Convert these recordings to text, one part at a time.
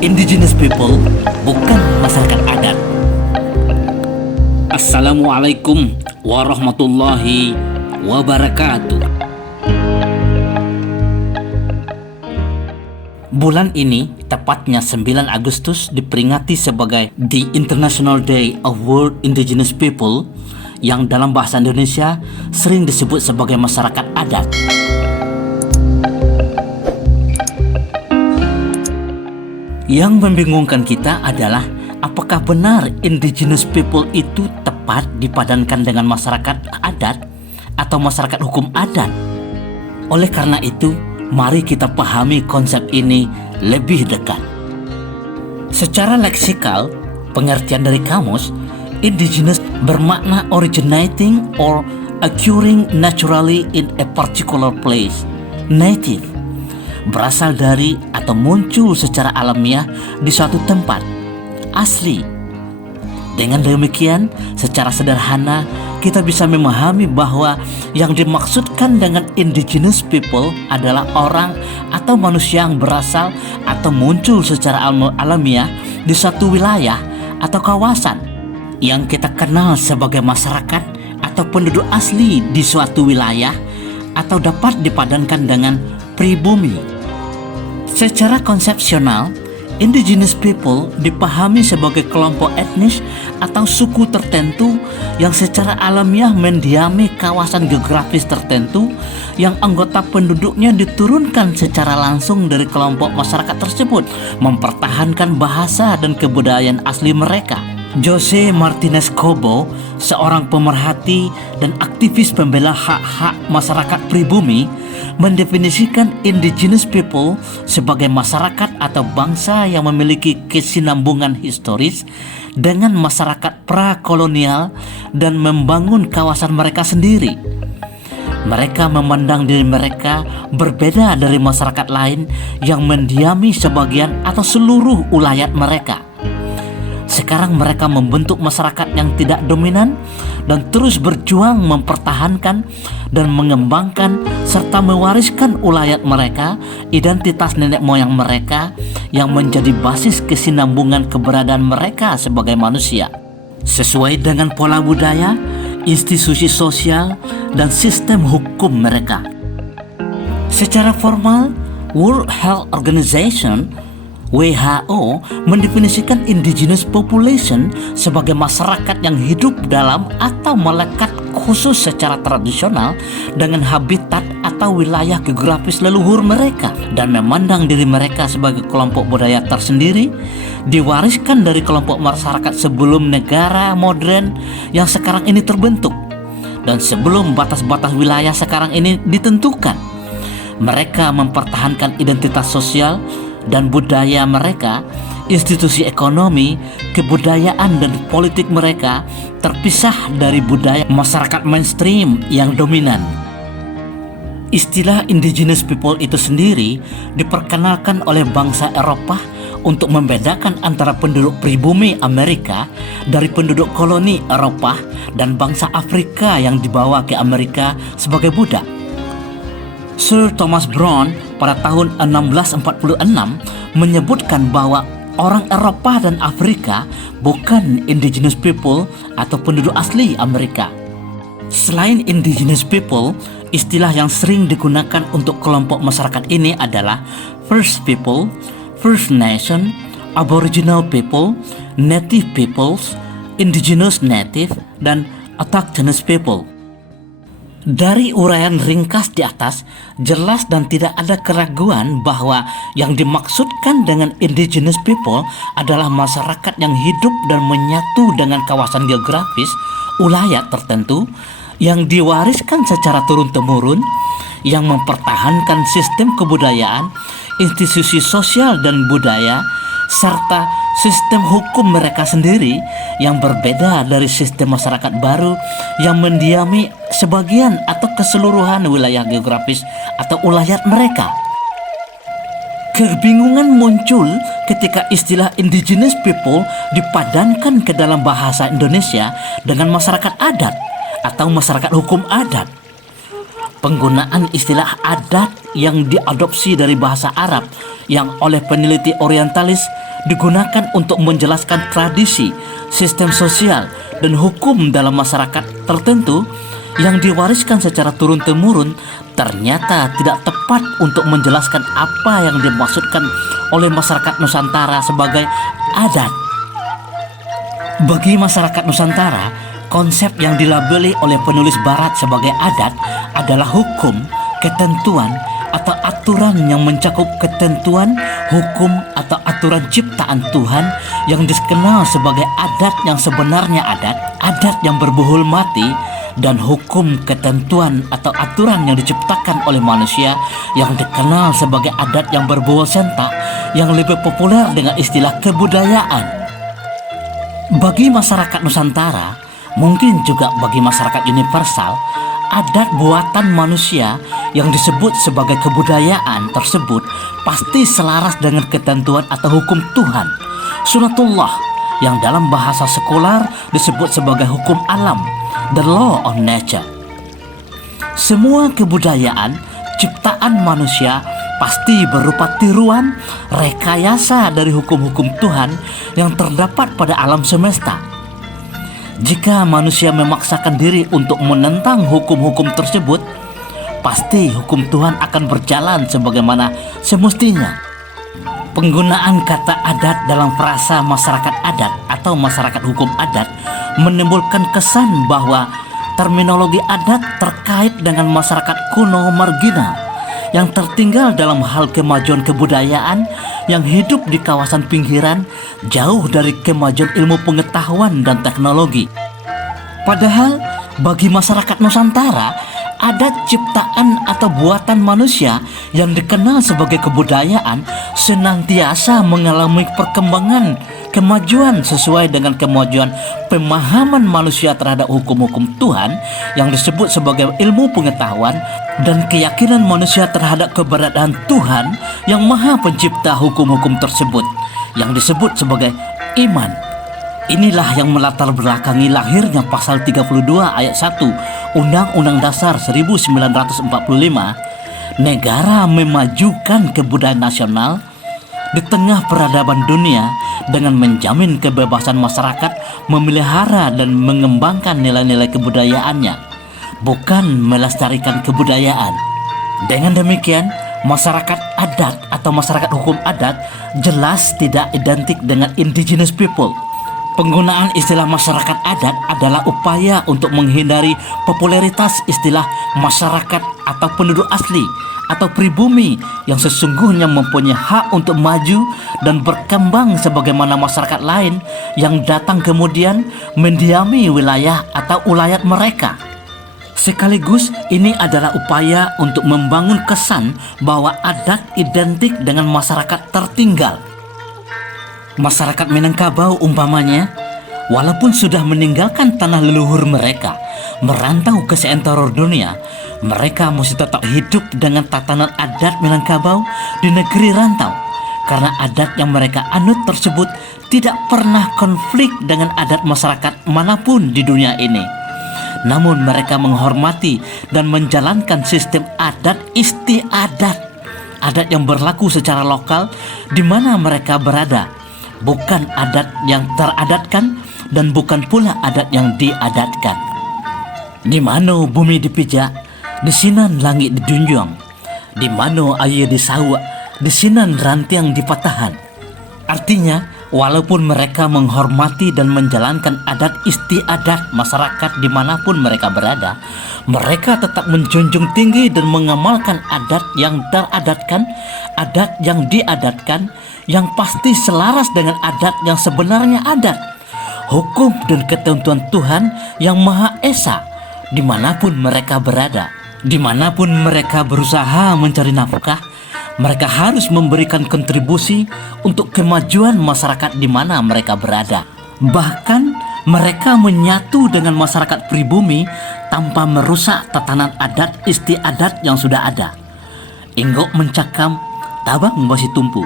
indigenous people, bukan masyarakat adat. Assalamualaikum warahmatullahi wabarakatuh. Bulan ini, tepatnya 9 Agustus, diperingati sebagai The International Day of World Indigenous People, yang dalam bahasa Indonesia sering disebut sebagai masyarakat adat. Yang membingungkan kita adalah apakah benar indigenous people itu tepat dipadankan dengan masyarakat adat atau masyarakat hukum adat. Oleh karena itu, mari kita pahami konsep ini lebih dekat. Secara leksikal, pengertian dari kamus, indigenous bermakna originating or occurring naturally in a particular place. Native berasal dari atau muncul secara alamiah di suatu tempat. Asli. Dengan demikian, secara sederhana kita bisa memahami bahwa yang dimaksudkan dengan indigenous people adalah orang atau manusia yang berasal atau muncul secara alamiah di suatu wilayah atau kawasan yang kita kenal sebagai masyarakat atau penduduk asli di suatu wilayah atau dapat dipadankan dengan pribumi. Secara konsepsional, indigenous people dipahami sebagai kelompok etnis atau suku tertentu yang secara alamiah mendiami kawasan geografis tertentu yang anggota penduduknya diturunkan secara langsung dari kelompok masyarakat tersebut, mempertahankan bahasa dan kebudayaan asli mereka. Jose Martinez Cobo, seorang pemerhati dan aktivis pembela hak-hak masyarakat pribumi, mendefinisikan indigenous people sebagai masyarakat atau bangsa yang memiliki kesinambungan historis dengan masyarakat prakolonial dan membangun kawasan mereka sendiri. Mereka memandang diri mereka berbeda dari masyarakat lain yang mendiami sebagian atau seluruh ulayat mereka. Sekarang mereka membentuk masyarakat yang tidak dominan dan terus berjuang mempertahankan dan mengembangkan serta mewariskan ulayat mereka, identitas nenek moyang mereka yang menjadi basis kesinambungan keberadaan mereka sebagai manusia. Sesuai dengan pola budaya, institusi sosial, dan sistem hukum mereka. Secara formal, World Health Organization WHO mendefinisikan indigenous population sebagai masyarakat yang hidup dalam atau melekat khusus secara tradisional dengan habitat atau wilayah geografis leluhur mereka dan memandang diri mereka sebagai kelompok budaya tersendiri, diwariskan dari kelompok masyarakat sebelum negara modern yang sekarang ini terbentuk dan sebelum batas-batas wilayah sekarang ini ditentukan. Mereka mempertahankan identitas sosial dan budaya mereka, institusi ekonomi, kebudayaan dan politik mereka terpisah dari budaya masyarakat mainstream yang dominan. Istilah indigenous people itu sendiri diperkenalkan oleh bangsa Eropa untuk membedakan antara penduduk pribumi Amerika dari penduduk koloni Eropa dan bangsa Afrika yang dibawa ke Amerika sebagai budak. Sir Thomas Brown pada tahun 1646 menyebutkan bahwa orang Eropa dan Afrika bukan indigenous people atau penduduk asli Amerika. Selain indigenous people, istilah yang sering digunakan untuk kelompok masyarakat ini adalah First People, First Nation, Aboriginal People, Native Peoples, Indigenous Native, dan Autochthonous People. Dari uraian ringkas di atas, jelas dan tidak ada keraguan bahwa yang dimaksudkan dengan indigenous people adalah masyarakat yang hidup dan menyatu dengan kawasan geografis, ulayat tertentu, yang diwariskan secara turun-temurun, yang mempertahankan sistem kebudayaan, institusi sosial dan budaya, serta sistem hukum mereka sendiri yang berbeda dari sistem masyarakat baru yang mendiami sebagian atau keseluruhan wilayah geografis atau ulayat mereka. Kebingungan muncul ketika istilah indigenous people dipadankan ke dalam bahasa Indonesia dengan masyarakat adat atau masyarakat hukum adat. Penggunaan istilah adat yang diadopsi dari bahasa Arab yang oleh peneliti orientalis digunakan untuk menjelaskan tradisi, sistem sosial, dan hukum dalam masyarakat tertentu yang diwariskan secara turun-temurun ternyata tidak tepat untuk menjelaskan apa yang dimaksudkan oleh masyarakat Nusantara sebagai adat. Bagi masyarakat Nusantara, konsep yang dilabeli oleh penulis Barat sebagai adat adalah hukum, ketentuan, atau aturan yang mencakup ketentuan, hukum, atau aturan ciptaan Tuhan yang dikenal sebagai adat yang sebenarnya adat yang berbuhul mati, dan hukum, ketentuan, atau aturan yang diciptakan oleh manusia yang dikenal sebagai adat yang berbuhul sentak, yang lebih populer dengan istilah kebudayaan. Bagi masyarakat Nusantara, mungkin juga bagi masyarakat universal, adat buatan manusia yang disebut sebagai kebudayaan tersebut pasti selaras dengan ketentuan atau hukum Tuhan, sunatullah, yang dalam bahasa sekular disebut sebagai hukum alam, the law of nature. Semua kebudayaan ciptaan manusia pasti berupa tiruan, rekayasa dari hukum-hukum Tuhan yang terdapat pada alam semesta. Jika manusia memaksakan diri untuk menentang hukum-hukum tersebut, pasti hukum Tuhan akan berjalan sebagaimana semestinya. Penggunaan kata adat dalam frasa masyarakat adat atau masyarakat hukum adat menimbulkan kesan bahwa terminologi adat terkait dengan masyarakat kuno marginal yang tertinggal dalam hal kemajuan kebudayaan, yang hidup di kawasan pinggiran jauh dari kemajuan ilmu pengetahuan dan teknologi. Padahal bagi masyarakat Nusantara, adat ciptaan atau buatan manusia yang dikenal sebagai kebudayaan senantiasa mengalami perkembangan, kemajuan sesuai dengan kemajuan pemahaman manusia terhadap hukum-hukum Tuhan yang disebut sebagai ilmu pengetahuan, dan keyakinan manusia terhadap keberadaan Tuhan yang maha pencipta hukum-hukum tersebut yang disebut sebagai iman. Inilah yang melatar belakangi lahirnya pasal 32 ayat 1 Undang-Undang Dasar 1945, negara memajukan kebudayaan nasional di tengah peradaban dunia dengan menjamin kebebasan masyarakat memelihara dan mengembangkan nilai-nilai kebudayaannya, bukan melestarikan kebudayaan. Dengan demikian, masyarakat adat atau masyarakat hukum adat jelas tidak identik dengan indigenous people. Penggunaan istilah masyarakat adat adalah upaya untuk menghindari popularitas istilah masyarakat atau penduduk asli atau pribumi yang sesungguhnya mempunyai hak untuk maju dan berkembang sebagaimana masyarakat lain yang datang kemudian mendiami wilayah atau ulayat mereka. Sekaligus ini adalah upaya untuk membangun kesan bahwa adat identik dengan masyarakat tertinggal. Masyarakat Minangkabau umpamanya, walaupun sudah meninggalkan tanah leluhur mereka, merantau ke seantero dunia, mereka masih tetap hidup dengan tatanan adat Minangkabau di negeri rantau, karena adat yang mereka anut tersebut tidak pernah konflik dengan adat masyarakat manapun di dunia ini. Namun mereka menghormati dan menjalankan sistem adat istiadat, adat yang berlaku secara lokal di mana mereka berada, bukan adat yang teradatkan dan bukan pula adat yang diadatkan. Di mana bumi dipijak, di sinan langit dijunjung. Di mana air disawak, di sinan rantiang dipatahan. Artinya, walaupun mereka menghormati dan menjalankan adat istiadat masyarakat dimanapun mereka berada, mereka tetap menjunjung tinggi dan mengamalkan adat yang teradatkan, adat yang diadatkan, yang pasti selaras dengan adat yang sebenarnya adat, hukum dan ketentuan Tuhan yang Maha Esa dimanapun mereka berada. Dimanapun mereka berusaha mencari nafkah, mereka harus memberikan kontribusi untuk kemajuan masyarakat di mana mereka berada. Bahkan mereka menyatu dengan masyarakat pribumi tanpa merusak tatanan adat istiadat yang sudah ada. Inggok mencakam, tabang basi tumpu,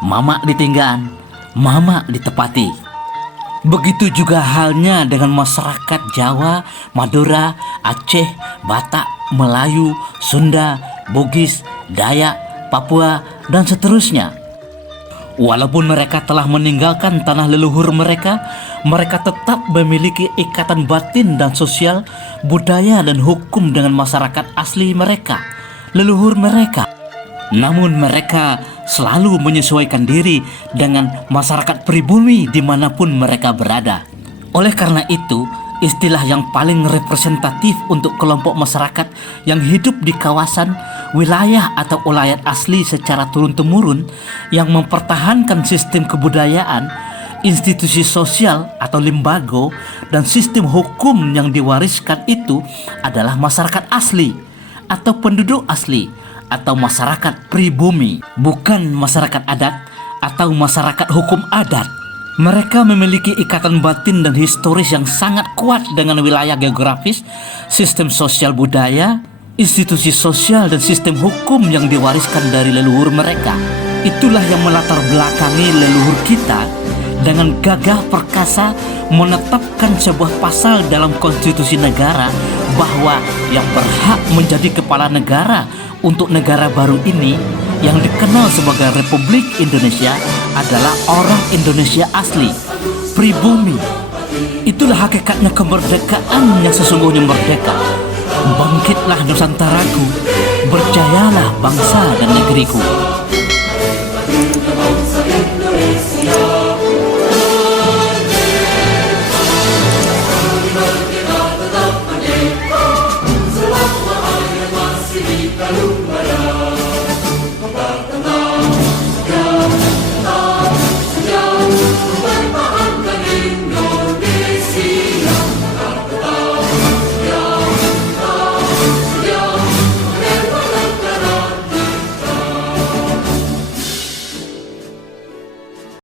mamak ditinggaan, mamak ditepati. Begitu juga halnya dengan masyarakat Jawa, Madura, Aceh, Batak, Melayu, Sunda, Bugis, Dayak, Papua, dan seterusnya. Walaupun mereka telah meninggalkan tanah leluhur mereka, mereka tetap memiliki ikatan batin dan sosial, budaya dan hukum dengan masyarakat asli mereka, leluhur mereka. Namun mereka selalu menyesuaikan diri dengan masyarakat pribumi dimanapun mereka berada. Oleh karena itu, istilah yang paling representatif untuk kelompok masyarakat yang hidup di kawasan, wilayah atau ulayat asli secara turun-temurun yang mempertahankan sistem kebudayaan, institusi sosial atau lembaga, dan sistem hukum yang diwariskan itu adalah masyarakat asli atau penduduk asli atau masyarakat pribumi, bukan masyarakat adat atau masyarakat hukum adat. Mereka memiliki ikatan batin dan historis yang sangat kuat dengan wilayah geografis, sistem sosial budaya, institusi sosial dan sistem hukum yang diwariskan dari leluhur mereka. Itulah yang melatar belakangi leluhur kita dengan gagah perkasa menetapkan sebuah pasal dalam konstitusi negara bahwa yang berhak menjadi kepala negara untuk negara baru ini yang dikenal sebagai Republik Indonesia adalah orang Indonesia asli, pribumi. Itulah hakikatnya kemerdekaan yang sesungguhnya merdeka. Bangkitlah Nusantaraku, berjayalah bangsa dan negeriku.